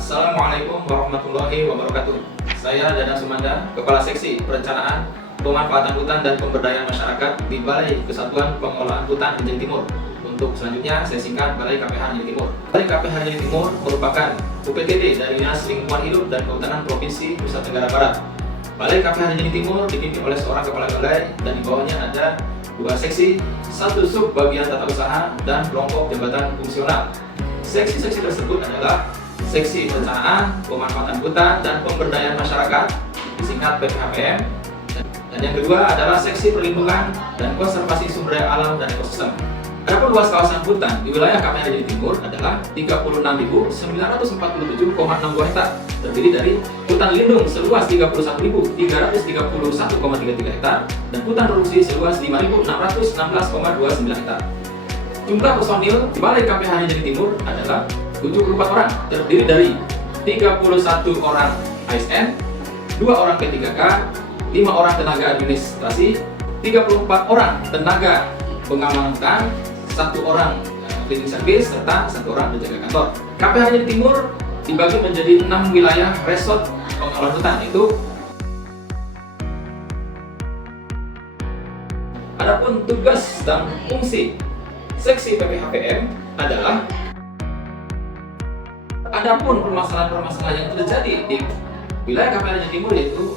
Assalamualaikum warahmatullahi wabarakatuh. Saya Danang Sumanda, Kepala Seksi Perencanaan, Pemanfaatan Hutan dan Pemberdayaan Masyarakat di Balai Kesatuan Pengelolaan Hutan Anjing Timur. Untuk selanjutnya, saya singkat Balai KPH Anjing Timur. Balai KPH Anjing Timur merupakan UPTD dari Dinas Lingkungan Hidup dan Kehutanan Provinsi Nusa Tenggara Barat. Balai KPH Anjing Timur dipimpin oleh seorang kepala balai dan di bawahnya ada 2 seksi, 1 sub bagian tata usaha dan kelompok jabatan fungsional. Seksi-seksi tersebut adalah Seksi Perencanaan, Pemanfaatan Hutan dan Pemberdayaan Masyarakat, disingkat PPHPM. Dan yang kedua adalah Seksi Perlindungan dan Konservasi Sumber Daya Alam dan Ekosistem. Adapun luas kawasan hutan di wilayah KPH Anjing Timur adalah 36.947,62 hektar, terdiri dari hutan lindung seluas 31.331,33 hektar dan hutan produksi seluas 5.616,29 hektar. Jumlah personil di Balai KPH Anjing Timur adalah 74 orang, terdiri dari 31 orang ASN, 2 orang P3K, 5 orang tenaga administrasi, 34 orang tenaga pengamanan hutan, 1 orang cleaning service, serta 1 orang penjaga kantor. KPH Anjing Timur dibagi menjadi 6 wilayah resort pengelolaan hutan, yaitu adapun tugas dan fungsi Seksi PPHPM adalah adapun permasalahan-permasalahan yang terjadi di wilayah KPH Anjing Timur, yaitu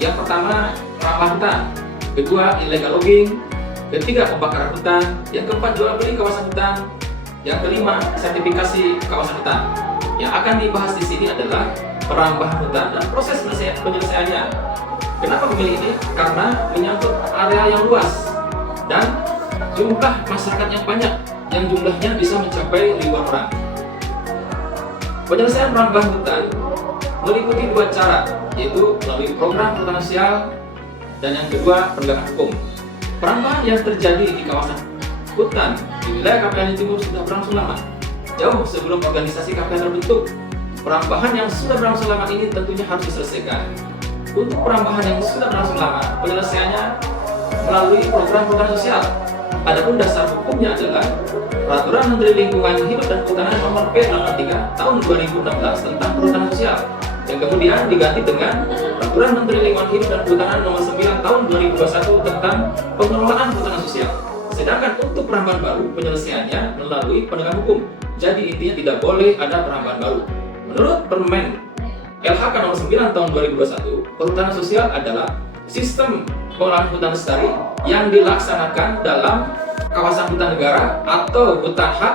yang pertama ramah hutan, kedua illegal logging, ketiga pembakaran hutan, yang keempat jual beli kawasan hutan, yang kelima sertifikasi kawasan hutan. Yang akan dibahas di sini adalah perambahan hutan dan proses penyelesaiannya. Kenapa memilih ini? Karena menyangkut area yang luas dan jumlah masyarakat yang banyak, yang jumlahnya bisa mencapai ribuan orang. Penyelesaian perambahan hutan meliputi 2 cara, yaitu melalui program hutan sosial dan yang kedua penegakan hukum. Perambahan yang terjadi di kawasan hutan di wilayah KPH Anjing Timur sudah berlangsung lama. Jauh sebelum organisasi KPH terbentuk, perambahan yang sudah berlangsung lama ini tentunya harus diselesaikan. Untuk perambahan yang sudah berlangsung lama, penyelesaiannya melalui program hutan sosial. Adapun dasar hukumnya adalah Peraturan Menteri Lingkungan Hidup dan Kehutanan Nomor P63 Tahun 2016 tentang Perhutanan Sosial, yang kemudian diganti dengan Peraturan Menteri Lingkungan Hidup dan Kehutanan Nomor 9 Tahun 2021 tentang Pengelolaan Perhutanan Sosial. Sedangkan untuk perambahan baru, penyelesaiannya melalui penegakan hukum. Jadi intinya tidak boleh ada perambahan baru. Menurut Permen LHK Nomor 9 Tahun 2021, Perhutanan Sosial adalah sistem pengelolaan hutan lestari yang dilaksanakan dalam kawasan hutan negara atau hutan hak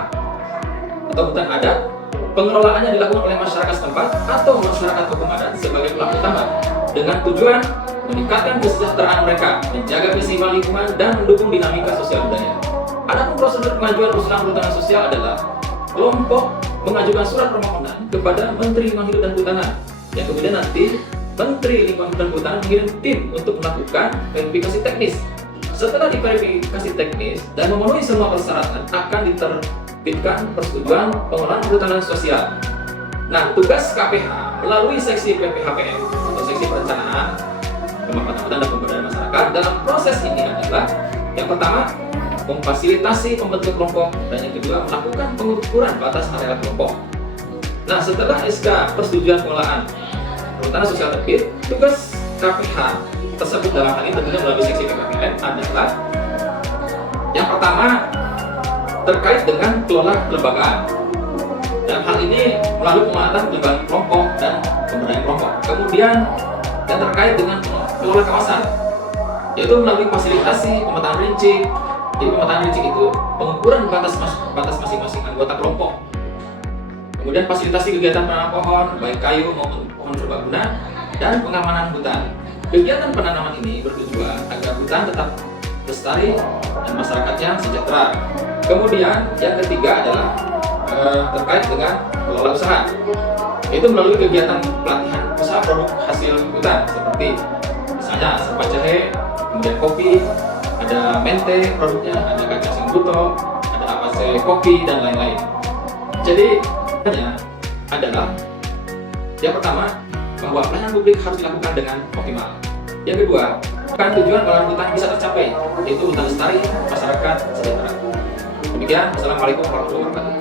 atau hutan adat. Pengelolaannya dilakukan oleh masyarakat setempat atau masyarakat hukum adat sebagai pelaku utama dengan tujuan meningkatkan kesejahteraan mereka, menjaga keseimbangan lingkungan dan mendukung dinamika sosial budaya. Adapun prosedur pengajuan usulan perhutanan sosial adalah kelompok mengajukan surat permohonan kepada Menteri Lingkungan Hidup dan Kehutanan, yang kemudian nanti Menteri Lingkungan Hidup dan Kehutanan mengirim tim untuk melakukan verifikasi teknis. Setelah diverifikasi teknis dan memenuhi semua persyaratan, akan diterbitkan persetujuan pengelolaan perhutanan sosial. Nah, tugas KPH melalui seksi PPHPM atau seksi perencanaan, pemanfaatan hutan dan pemberdayaan masyarakat dalam proses ini adalah yang pertama memfasilitasi pembentukan kelompok dan yang kedua melakukan pengukuran batas area kelompok. Nah, setelah SK persetujuan pengelolaan perhutanan sosial terbit, tugas KPH tersebut dalam hal ini tentunya melalui seksi PPHPM adalah yang pertama terkait dengan kelola kelembagaan. Dalam hal ini melalui penguatan kelembagaan kelompok dan pemberdayaan kelompok. Kemudian yang terkait dengan kelola kawasan, yaitu melalui fasilitasi pemetaan rinci. Jadi pemetaan rinci itu pengukuran batas masing-masing anggota kelompok. Kemudian fasilitasi kegiatan penanaman pohon, baik kayu maupun pohon serbaguna, dan pengamanan hutan. Kegiatan penanaman ini bertujuan agar hutan tetap lestari dan masyarakatnya sejahtera. Kemudian yang ketiga adalah terkait dengan kelola usaha, yaitu melalui kegiatan pelatihan usaha produk hasil hutan seperti misalnya serba jahe, kemudian kopi, ada mente produknya, ada kacang singbuto, ada apase kopi dan lain-lain. Jadi adalah yang pertama bahwa pelayanan publik harus dilakukan dengan optimal. Yang kedua, kan tujuan pengelolaan hutan bisa tercapai, yaitu hutan lestari, masyarakat sejahtera. Demikian, Assalamualaikum warahmatullahi wabarakatuh.